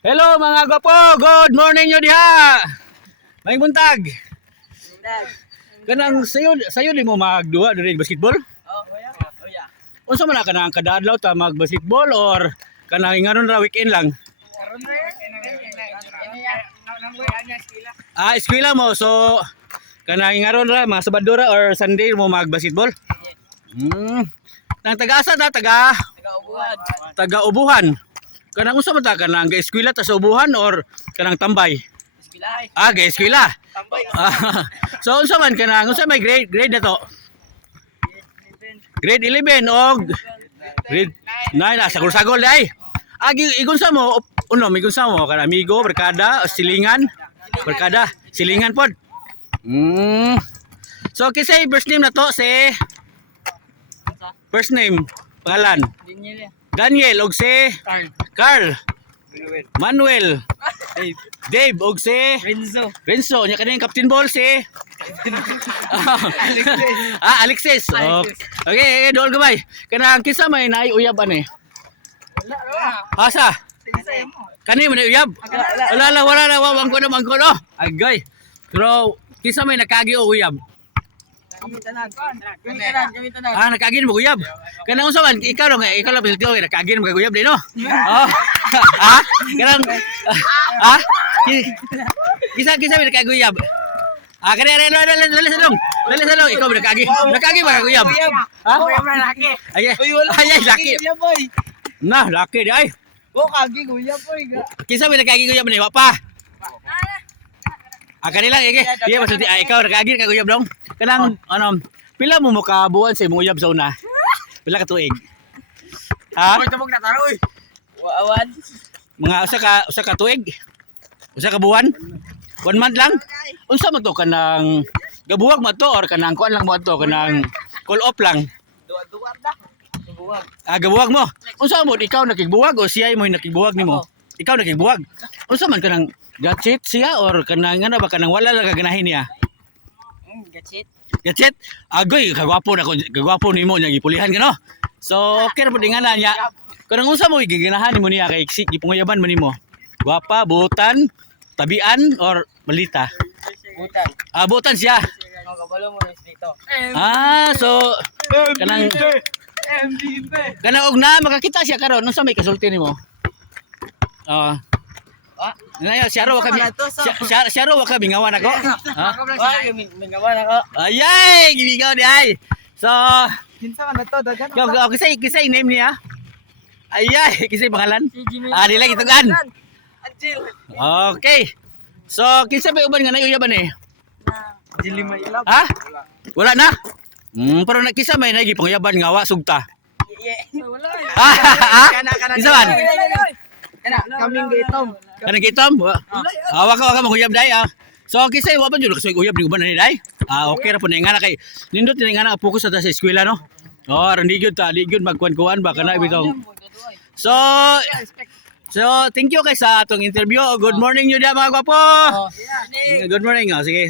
Hello mga gwapo, good morning nyo diha. May buntag. Kanang sayo di mo magduwa diri basketball? Oh, yeah. Unsa man kanang kadadlaw ta mag basketball or kanang ngaron ra weekend lang? Eskwela mo so kanang ngaron ra mga Sabado ra or Sunday mo mag basketball? Nang taga-asa ta taga-ubuhan. Kanang unsa man ta kanang ga-eskwela ta sa ubuhan or kanang tambay? Ga-eskwela. Tambay. So unsa man kanang unsa may grade na to? Grade 11 og grade 9 sagol-sagol day. Igunsa mo igunsa mo kanang amigo, barkada, silingan, silingan pod. So kisay first name na to si first name pangalan Daniel og si Carl Manuel Dave og si Renzo nya kanang captain ball si Alexis. Okay, dol gabay. Kanang kisa may naay uyab ani. Asa? Kani man uyab? Wala na wang ko na mangko no. Agay. Pero kisa may nakagi o uyab. Kami tanan. Nakagi mo uyab. Kanang unsa man ikaw lang ikaw nakagi mo uyab di no? Oh. Kanang Kisa may nakagi uyab. Kani lalis salong ikaw nakagi ba uyab? Ay laki. Nah, laki di ay. Kagi kuya boy. Kisa may nakagi uyab ni wa pa. Kanila iya maksud ikaw nakagi ka uyab dong. Kanang pila mo makabuan sa imong uyab sa una? Pila ka tuig? Boy tabog na taro oy. Waawan. Mga usa ka tuig? Usa ka buwan? 1 month lang? Unsa man to kanang gabuwag mo to or kanang kuan lang mo to kanang call off lang? Duwa da. Duwa. Gabuwag mo. Unsa mo ikaw nakigbuwag o siya mo nakigbuwag nimo? Ikaw nakigbuwag. Unsa man kanang gatsit siya or kanang ano ba kanang wala lang kaganahin niya? Gatsit. Gatsit? Agoy kagwapo nimo nya gipulihan ka no. So okay ra pud ingana niya. Kanang unsa mo giganahan nimo niya kay gipunguyaban man nimo? Gwapa, butan, tabian or malita? Butan. Butan siya. Kabalo mo respeto. So kanang og na makakita siya karon unsa may kasulti nimo? Ngayon, siya raw ka bingawan ako. Mingawan ako. Ayay, gibigaw di ay. So, Kinsa man to dagan. kisay name niya. Ayay, kisay pangalan. Dila gitugan. Angel. Okay. So, kinsa may uban nga nayuyaban eh? Jili may ilab. Wala na. Pero nakisa may nagi pangyaban nga wa sugta. Wala. Kinsa man? Kaming gitom. Kanang gitom? Waka maguyab dai So kisay wa pa jud kasi uyab ni uban ni dai. Okay ra po na nga kay nindot ni nga focus sa eskwela no. Rendi gyud magkuan-kuan ba kana bitong. So thank you kay sa atong interview. Good morning jud mga gwapo. Good morning. Sige.